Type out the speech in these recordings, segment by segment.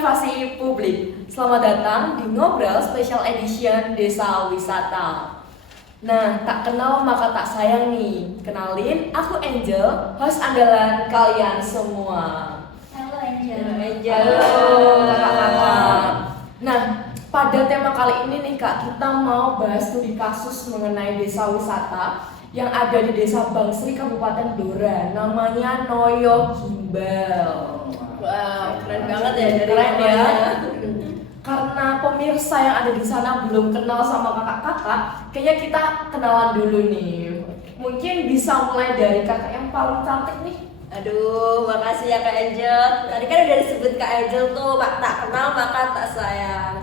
Inovasi Publik. Selamat datang di Ngobrol Special Edition Desa Wisata. Nah, tak kenal maka tak sayang nih. Kenalin, aku Angel, host andalan kalian semua. Halo Angel. Halo kakak-kakak. Nah, pada tema kali ini nih kak, kita mau bahas studi kasus mengenai desa wisata yang ada di Desa Bangsri, Kabupaten Blora. Namanya Noyo Gimbal. Wow, keren banget ya dari Keren ya. namanya. Karena pemirsa yang ada di sana belum kenal sama kakak-kakak, kayaknya kita kenalan dulu nih. Mungkin bisa mulai dari kakak yang paling cantik nih. Aduh, makasih ya Kak Angel. Tadi kan udah disebut Kak Angel tuh, tak kenal maka tak sayang.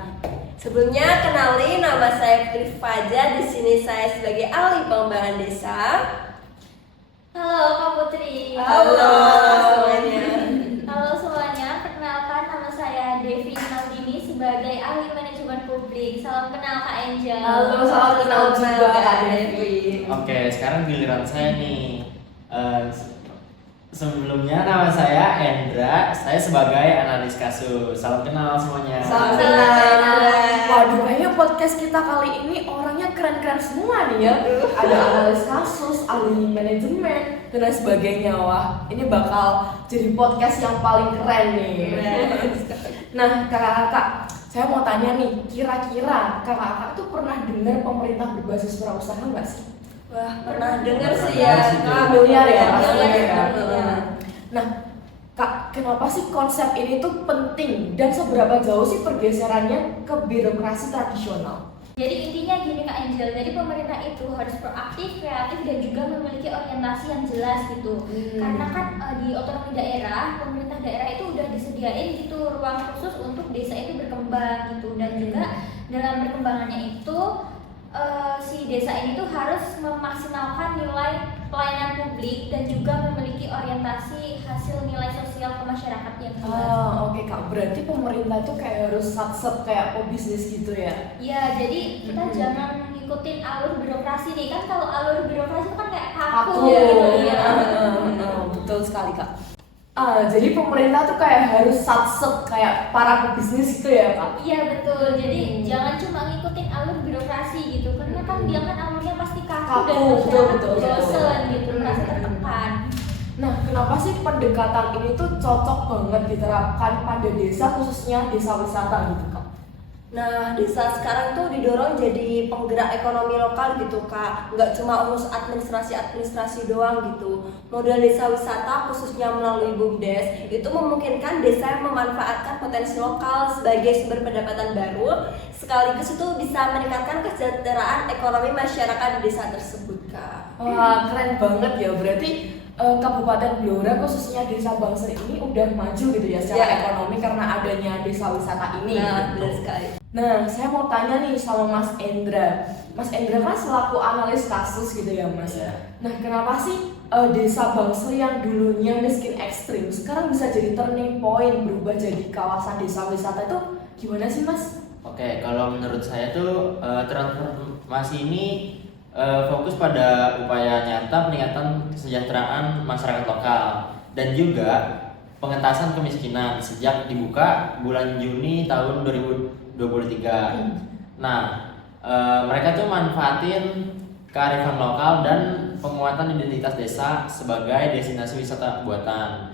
Sebelumnya kenalin, nama saya Putri Fajar. Di sini saya sebagai ahli pengembangan desa. Halo Kak Putri. Halo semuanya. Halo semuanya, perkenalkan nama saya Devi Naldini sebagai ahli manajemen publik. Salam kenal Kak Angel. Halo, salam kenal juga Kak Devi. Oke, sekarang giliran saya nih. Sebelumnya nama saya Endra, saya sebagai analis kasus. Salam kenal semuanya. Salam kenal. Waduh, kayaknya podcast kita kali ini orangnya keren-keren semua nih ya. Ada analis kasus, ahli manajemen, dan lain sebagainya. Wah, ini bakal jadi podcast yang paling keren nih. Nah, kakak-kakak, saya mau tanya nih, kira-kira kakak-kakak tuh pernah dengar pemerintah berbasis wirausaha nggak sih? Wah, pernah dengar sih Pernah ya. sih, Familiar ya, pastinya Familiar ya. banget. Nah, Kak, kenapa sih konsep ini tuh penting dan seberapa jauh sih pergeserannya ke birokrasi tradisional? Jadi intinya gini Kak Angel, jadi pemerintah itu harus proaktif, kreatif dan juga memiliki orientasi yang jelas gitu. Karena kan di otonomi daerah, pemerintah daerah itu udah disediain gitu ruang khusus untuk desa itu berkembang gitu, dan juga dalam perkembangannya itu si desa ini tuh harus memaksimalkan nilai pelayanan publik dan juga memiliki orientasi hasil nilai sosial ke masyarakat yang jelas. Oke Kak, berarti pemerintah tuh kayak harus satset kayak pebisnis gitu ya? Ya, jadi kita jangan ngikutin alur birokrasi nih, kan kalau alur birokrasi itu kan kayak kaku gitu ya. Betul sekali Kak. Jadi pemerintah tuh kayak harus satset kayak para pebisnis gitu ya Kak? Iya betul, jadi jangan cuma ngikutin alur birokrasi gitu, karena kan dia kan alurnya pasti kaku dan Betul, masyarakat betul. bosen gitu, merasa tertekan. Nah, kenapa sih pendekatan ini tuh cocok banget diterapkan pada desa, khususnya desa wisata gitu Kak? Nah, desa sekarang tuh didorong jadi penggerak ekonomi lokal gitu Kak. Nggak cuma urus administrasi doang gitu. Model desa wisata khususnya melalui BUMDes itu memungkinkan desa yang memanfaatkan potensi lokal sebagai sumber pendapatan baru, sekaligus itu bisa meningkatkan kesejahteraan ekonomi masyarakat di desa tersebut Kak. Wah, keren banget ya. Berarti Kabupaten Blora khususnya Desa Bangsri ini udah maju gitu ya secara Ya. ekonomi karena adanya desa wisata ini. Nah, gitu. benar sekali. Nah, saya mau tanya nih sama Mas Endra. Mas Endra kan selaku analis kasus gitu ya, Mas. Iya. Nah, kenapa sih Desa Bangsri yang dulunya miskin ekstrim sekarang bisa jadi turning point, berubah jadi kawasan desa wisata itu gimana sih, Mas? Oke, kalau menurut saya tuh transformasi ini fokus pada upaya nyata peningkatan kesejahteraan masyarakat lokal dan juga pengentasan kemiskinan sejak dibuka bulan Juni tahun 2023. Nah, mereka tuh manfaatin kearifan lokal dan penguatan identitas desa sebagai destinasi wisata buatan.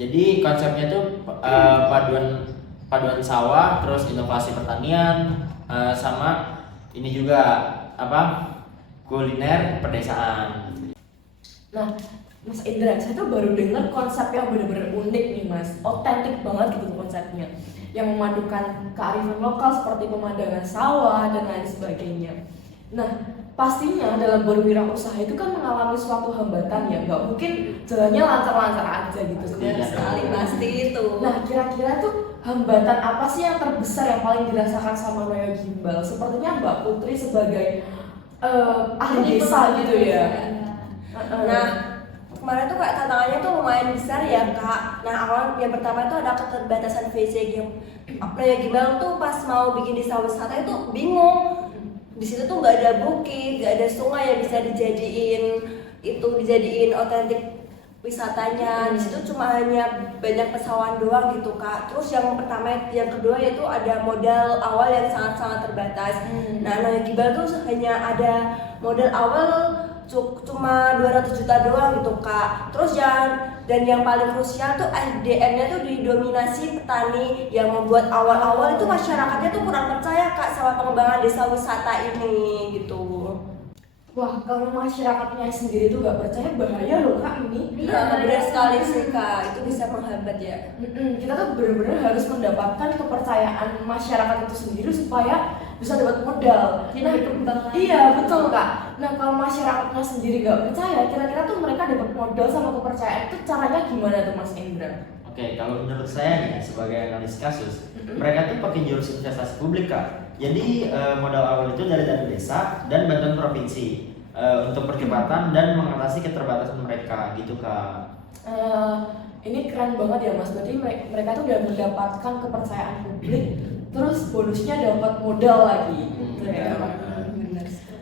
Jadi konsepnya tuh paduan sawah, terus inovasi pertanian, sama ini juga kuliner pedesaan. Nah, Mas Indra, saya tuh baru dengar konsep yang benar-benar unik nih, Mas. Otentik banget gitu konsepnya. Yang memadukan kearifan lokal seperti pemandangan sawah dan lain sebagainya. Nah, pastinya dalam berwirausaha itu kan mengalami suatu hambatan ya, nggak mungkin jalannya lancar-lancar aja gitu. Iya, Sekali pasti itu. Nah, kira-kira tuh hambatan apa sih yang terbesar yang paling dirasakan sama Noyo Gimbal? Sepertinya Mbak Putri sebagai ahli desa gitu ya. Nah, kemarin tuh kayak tantangannya tuh lumayan besar ya Kak. Nah, awal yang pertama itu ada keterbatasan fisik yang Noyo Gimbal tuh pas mau bikin desa wisata itu bingung. Di situ tuh nggak ada bukit, nggak ada sungai yang bisa dijadiin otentik wisatanya. Di situ cuma hanya banyak pesawahan doang gitu Kak. Terus yang pertama, yang kedua yaitu ada modal awal yang sangat-sangat terbatas. Nah, Noyo Gibal tuh hanya ada modal awal cuma 200 juta doang gitu Kak. Terus yang paling krusial tuh SDM-nya tuh didominasi petani, yang membuat awal-awal itu masyarakatnya tuh kurang percaya Kak sama pengembangan desa wisata ini gitu. Wah, kalau masyarakatnya sendiri tuh gak percaya, bahaya loh Kak ini. Iya, benar sekali sih Kak, itu bisa menghambat ya. Kita tuh benar-benar harus mendapatkan kepercayaan masyarakat itu sendiri supaya bisa dapat modal. Jadi berkembang. Iya, betul Kak. Nah, kalau masyarakatnya sendiri gak percaya, kira-kira tuh mereka dapat modal sama kepercayaan itu caranya gimana tuh Mas Indra? Oke, kalau menurut saya nih sebagai analis kasus, mereka tuh pakai jurus investasi publik Kak. Jadi modal awal itu dari dana desa dan bantuan provinsi untuk percepatan dan mengatasi keterbatasan mereka gitu Kak. Ini keren banget ya Mas. Berarti mereka tuh udah mendapatkan kepercayaan publik, terus bonusnya dapat modal lagi. Gitu ya.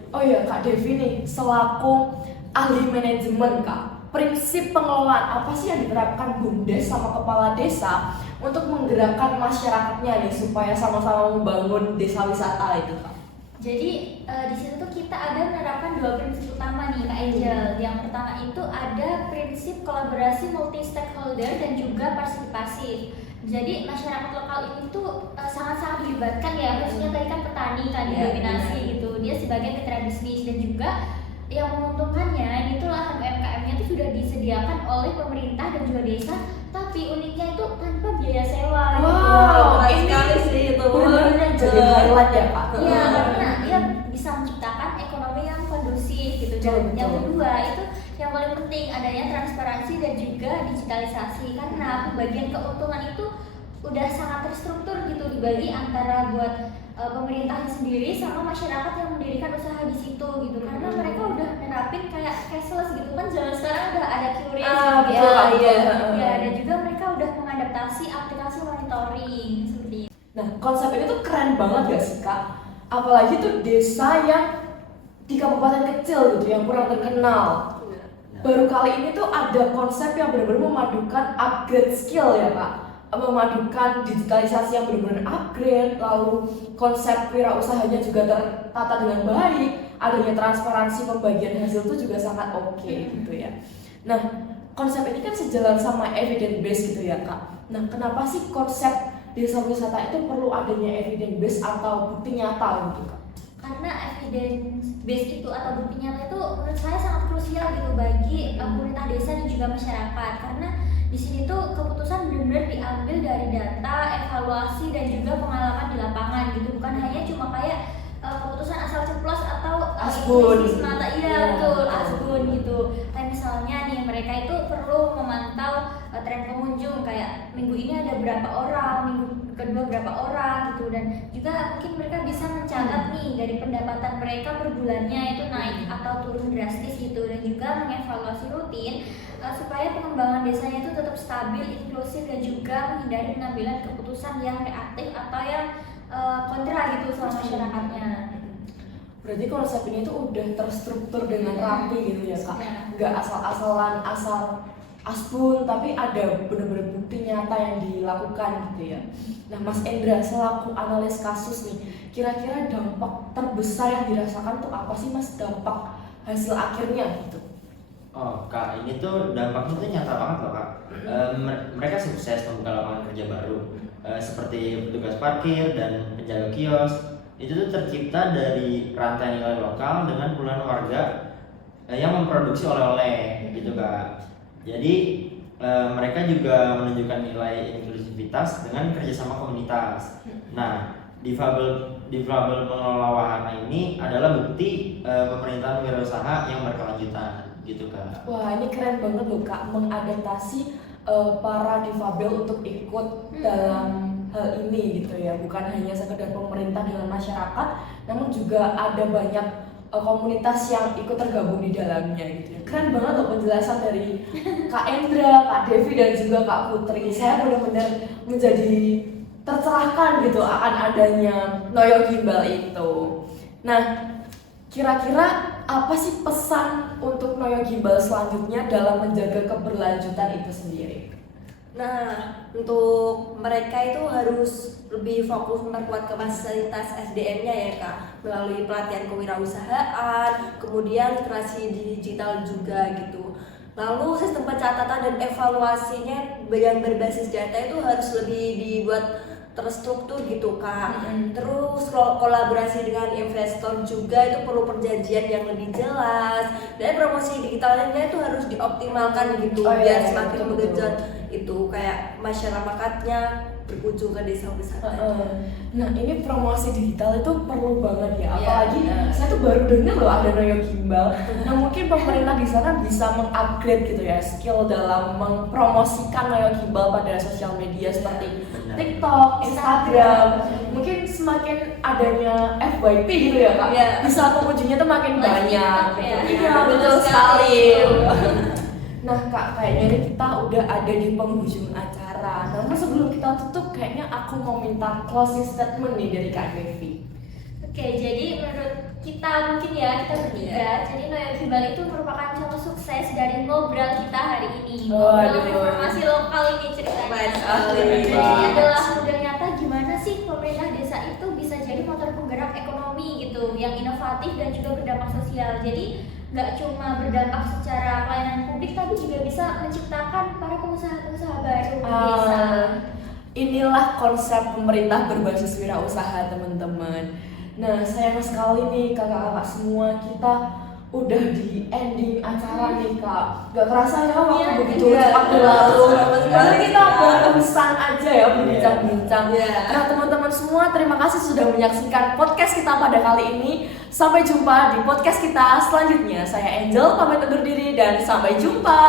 Oh iya Kak Devi nih, selaku ahli manajemen Kak, prinsip pengelolaan apa sih yang diterapkan BUMDes sama kepala desa untuk menggerakkan masyarakatnya nih supaya sama-sama membangun desa wisata itu Kak? Jadi di situ tuh kita ada menerapkan 2 prinsip utama nih Kak Angel. Yang pertama itu ada prinsip kolaborasi multi stakeholder dan juga partisipasi. Jadi masyarakat lokal ini tuh sangat-sangat dilibatkan ya. Khususnya tadi kan petani kan didominasi gitu. Dia sebagai mitra bisnis, dan juga yang menguntungkannya itu lahan UMKM-nya itu sudah disediakan oleh pemerintah dan juga desa, tapi uniknya itu tanpa biaya sewa. Wow, Keren ini sekali sih itu. benar-benar jadi highlight ya Pak. Iya, karena ia bisa menciptakan ekonomi yang kondusif gitu. Dan yang kedua itu yang paling penting adanya transparansi dan juga digitalisasi, karena pembagian keuntungan itu udah sangat terstruktur gitu, dibagi antara buat pemerintahnya sendiri sama masyarakat yang mendirikan usaha di situ gitu, karena mereka udah nerapin kayak cashless gitu kan, zaman sekarang udah ada QRIS gitu ya, dan juga mereka udah mengadaptasi aplikasi monitoring seperti itu. Nah, konsep ini tuh keren banget gak sih Kak? Apalagi tuh desa yang di kabupaten kecil gitu, yang kurang terkenal. Baru kali ini tuh ada konsep yang benar-benar memadukan upgrade skill ya Kak, memadukan digitalisasi yang benar-benar upgrade, lalu konsep wirausahanya juga tertata dengan baik, adanya transparansi pembagian hasil itu juga sangat oke gitu ya. Nah, konsep ini kan sejalan sama evidence base gitu ya Kak. Nah, kenapa sih konsep desa wisata itu perlu adanya evidence base atau bukti nyata gitu Kak? Karena evidence base itu atau bukti nyata itu menurut saya sangat krusial gitu bagi pemerintah desa dan juga masyarakat, karena di sini tuh keputusan benar-benar diambil dari data, evaluasi, dan juga pengalaman di lapangan gitu, bukan hanya cuma kayak keputusan asal ceplos atau asbun semata. Iya betul, asbun gitu. Kayak misalnya nih mereka itu perlu memantau tren pengunjung, kayak minggu ini ada berapa orang, minggu kedua berapa orang gitu, dan juga mungkin mereka bisa mencatat nih dari pendapatan mereka per bulannya itu naik atau turun drastis gitu, dan juga mengevaluasi rutin supaya pengembangan desanya itu tetap stabil, inklusif, dan juga menghindari pengambilan keputusan yang reaktif atau yang kontra gitu sama masyarakatnya. Berarti konsep ini tuh udah terstruktur dengan rapi gitu ya Kak, nggak asal-asalan asal asbun, tapi ada benar-benar bukti nyata yang dilakukan gitu ya. Nah Mas Endra selaku analis kasus nih, kira-kira dampak terbesar yang dirasakan tuh apa sih Mas, dampak hasil akhirnya gitu? Oh Kak, ini tuh dampaknya tuh nyata banget loh Kak. Mereka sukses membuka lapangan kerja baru, seperti petugas parkir dan penjaga kios. Itu tuh tercipta dari rantai nilai lokal dengan puluhan warga yang memproduksi oleh-oleh gitu Kak. Jadi mereka juga menunjukkan nilai inklusivitas dengan kerjasama komunitas. Nah, difabel mengelola wahana ini adalah bukti pemerintahan wirausaha yang berkelanjutan gitu Kak. Wah ini keren banget loh Kak, mengadaptasi para difabel untuk ikut dalam hal ini gitu ya, bukan hanya sekedar pemerintah dengan masyarakat, namun juga ada banyak komunitas yang ikut tergabung di dalamnya gitu ya. Keren banget loh penjelasan dari Kak Endra, Kak Devi, dan juga Kak Putri. Saya benar-benar menjadi tercerahkan gitu akan adanya Noyo Gimbal itu. Nah, kira-kira apa sih pesan untuk Noyo Gimbal selanjutnya dalam menjaga keberlanjutan itu sendiri? Nah, untuk mereka itu harus lebih fokus memperkuat kapasitas SDM-nya ya Kak, melalui pelatihan kewirausahaan, kemudian literasi digital juga gitu. Lalu sistem pencatatan dan evaluasinya yang berbasis data itu harus lebih dibuat terstruktur gitu Kak. Terus kolaborasi dengan investor juga itu perlu perjanjian yang lebih jelas, dan promosi digitalnya itu harus dioptimalkan gitu biar semakin mengejut itu kayak masyarakatnya berkunjung ke desa wisata. Nah ini promosi digital itu perlu banget ya, apalagi saya tuh baru dengar loh ada Noyo Gimbal. Nah mungkin pemerintah di sana bisa mengupgrade gitu ya skill dalam mempromosikan Noyo Gimbal pada sosial media seperti TikTok, Instagram. Mungkin semakin adanya FYP gitu ya Kak, bisa pengunjungnya tuh makin banyak. Iya betul sekali. Nah Kak, kayaknya ini kita udah ada di penghujung acara. Namun sebelum kita tutup, kayaknya aku mau minta closing statement nih dari Kak Devi. Oke, jadi menurut kita mungkin ya, kita bertiga, jadi Noyo Gimbal itu merupakan contoh sukses dari ngobrol kita hari ini. Ngobrol informasi lokal ini ceritanya. Jadi adalah model nyata gimana sih pemerintah desa itu bisa jadi motor penggerak ekonomi gitu, yang inovatif dan juga berdampak sosial. Jadi nggak cuma berdampak secara pelayanan publik, tapi juga bisa menciptakan para pengusaha-pengusaha baru di desa. Inilah konsep pemerintah berbasis wirausaha teman-teman. Nah sayang sekali nih kakak-kakak semua, kita udah di ending acara nih Kak. Gak kerasa ya waktu begitu cepat berlalu. Karena kita barusan aja ya berbincang-bincang. Nah teman-teman semua, terima kasih sudah menyaksikan podcast kita pada kali ini. Sampai jumpa di podcast kita selanjutnya. Saya Angel pamit undur diri dan sampai jumpa.